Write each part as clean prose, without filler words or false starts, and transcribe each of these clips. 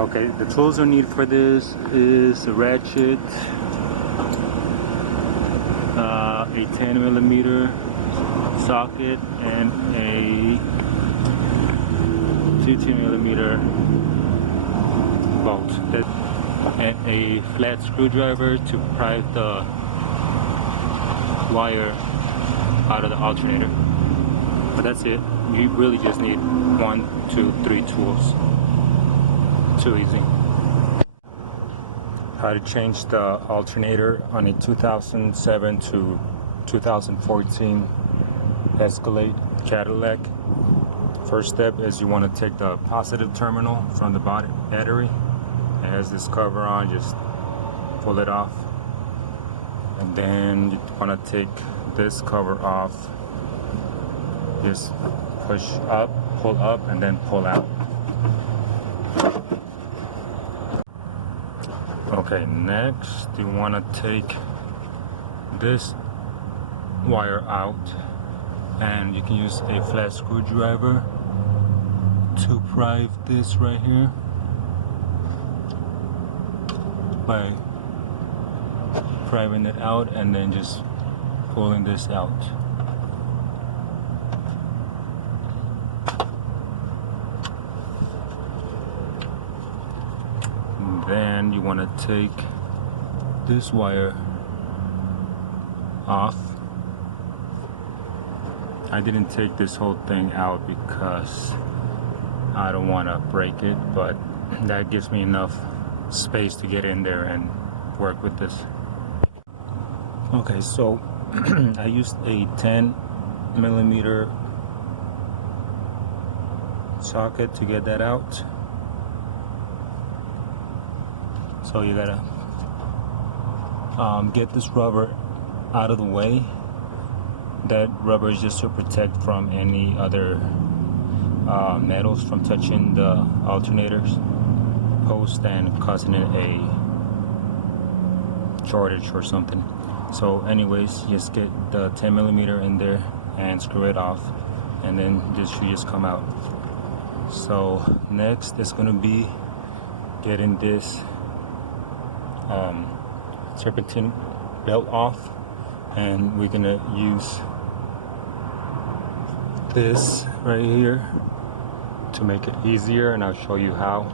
Okay, the tools we need for this is a ratchet, a 10mm socket, and a 15mm bolt, and a flat screwdriver to pry the wire out of the alternator. But that's it. You really just need 1, 2, 3 tools. Too easy. How to change the alternator on a 2007 to 2014 Escalade Cadillac. First step is you want to take the positive terminal from the battery. It has this cover on, just pull it off. And then you want to take this cover off. Just push up, pull up, and then pull out. Okay, next you want to take this wire out, and you can use a flat screwdriver to pry this right here by prying it out and then just pulling this out. Then you want to take this wire off. I didn't take this whole thing out because I don't want to break it, but that gives me enough space to get in there and work with this. Okay, so I used a 10mm socket to get that out. So you gotta get this rubber out of the way. That rubber is just to protect from any other metals from touching the alternator's post and causing it a shortage or something. So anyways, just get the 10mm in there and screw it off, and then this should just come out. So next is gonna be getting this serpentine belt off, and we're gonna use this right here to make it easier, and I'll show you how.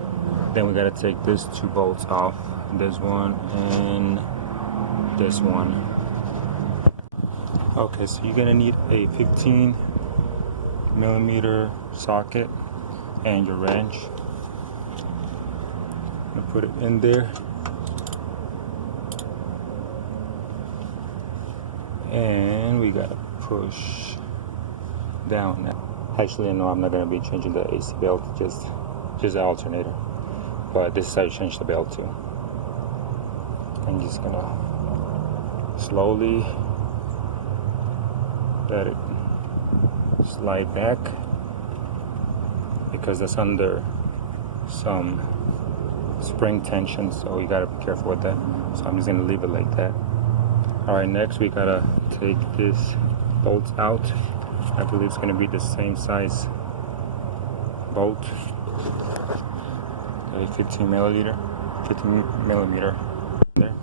Then we gotta take these 2 bolts off, this one and this one. Okay, so you're gonna need a 15mm socket and your wrench. I'm gonna put it in there. And we gotta push down now. Actually, no, I'm not gonna be changing the AC belt, just the alternator. But this is how you change the belt too. I'm just gonna slowly let it slide back because that's under some spring tension, so you gotta be careful with that. So I'm just gonna leave it like that. Alright, next we gotta take this bolt out. I believe it's gonna be the same size bolt. A 15mm there.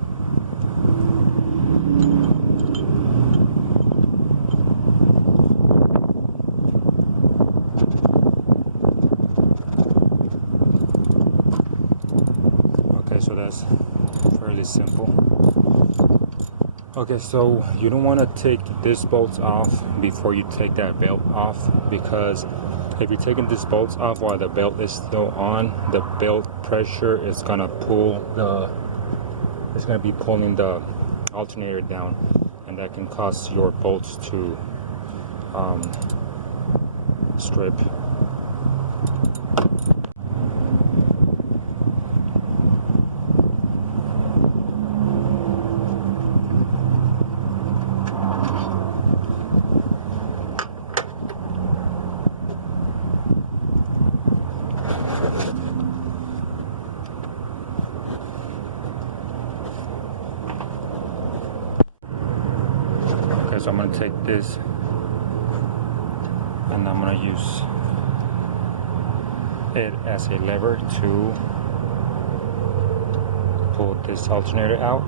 Okay, so that's fairly simple. Okay, so you don't want to take this bolt off before you take that belt off, because if you're taking this bolt off while the belt is still on, the belt pressure is gonna be pulling the alternator down, and that can cause your bolts to strip. So I'm going to take this and I'm going to use it as a lever to pull this alternator out.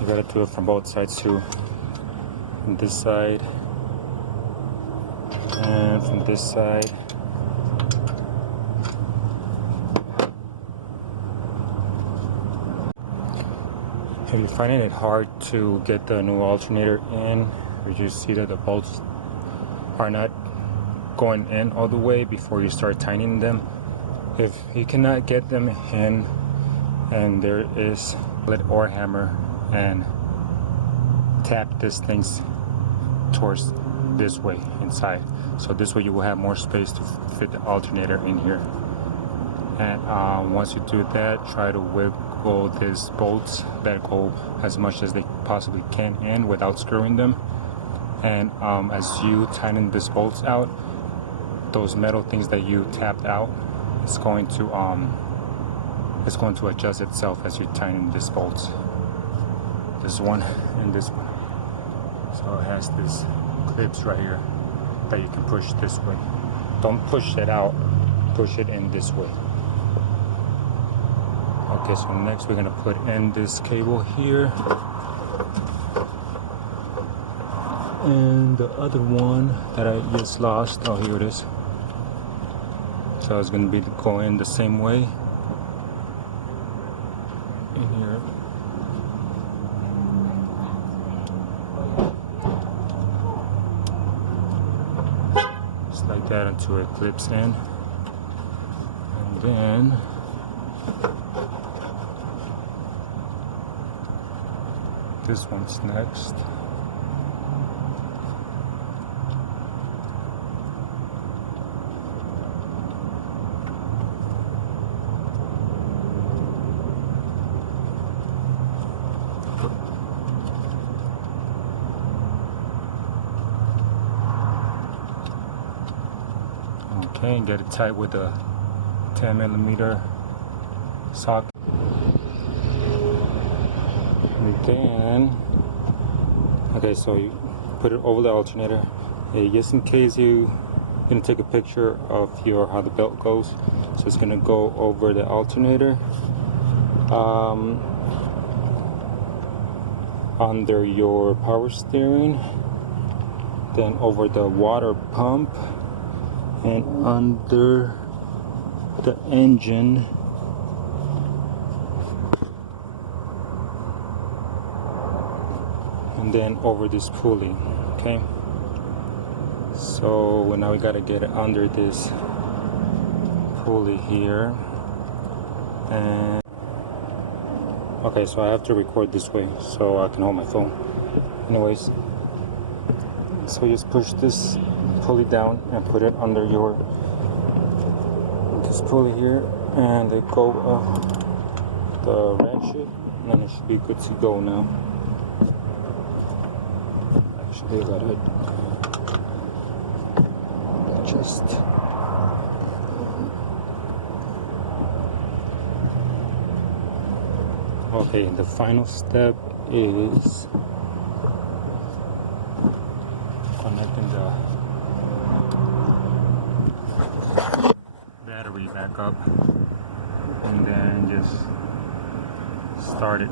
You gotta do it from both sides too. From this side and from this side. If you're finding it hard to get the new alternator in, or you see that the bolts are not going in all the way before you start tightening them, if you cannot get them in and there is a lead or hammer, and tap these things towards this way inside, so this way you will have more space to fit the alternator in here. And once you do that, try to wiggle these bolts that go as much as they possibly can in without screwing them. And as you tighten these bolts out, those metal things that you tapped out, it's going to adjust itself as you tighten these bolts. This one and this one. So it has these clips right here that you can push this way. Don't push it out, push it in this way. Okay, so next we're gonna put in this cable here. And the other one that I just lost, oh, here it is. So it's gonna be going the same way. In here. Like that until it clips in, and then this one's next. Okay, and get it tight with a 10mm socket. And then, okay, so you put it over the alternator. Just in case you're gonna take a picture of how the belt goes. So it's gonna go over the alternator, under your power steering, then over the water pump, and under the engine, and then over this pulley. Okay, so now we gotta get it under this pulley here. And okay, so I have to record this way so I can hold my phone. Anyways, so just push this pulley down and put it under this pulley here, and let go of the wrench it, and it should be good to go now. Actually, I gotta just okay, the final step is connecting the battery back up, and then just start it.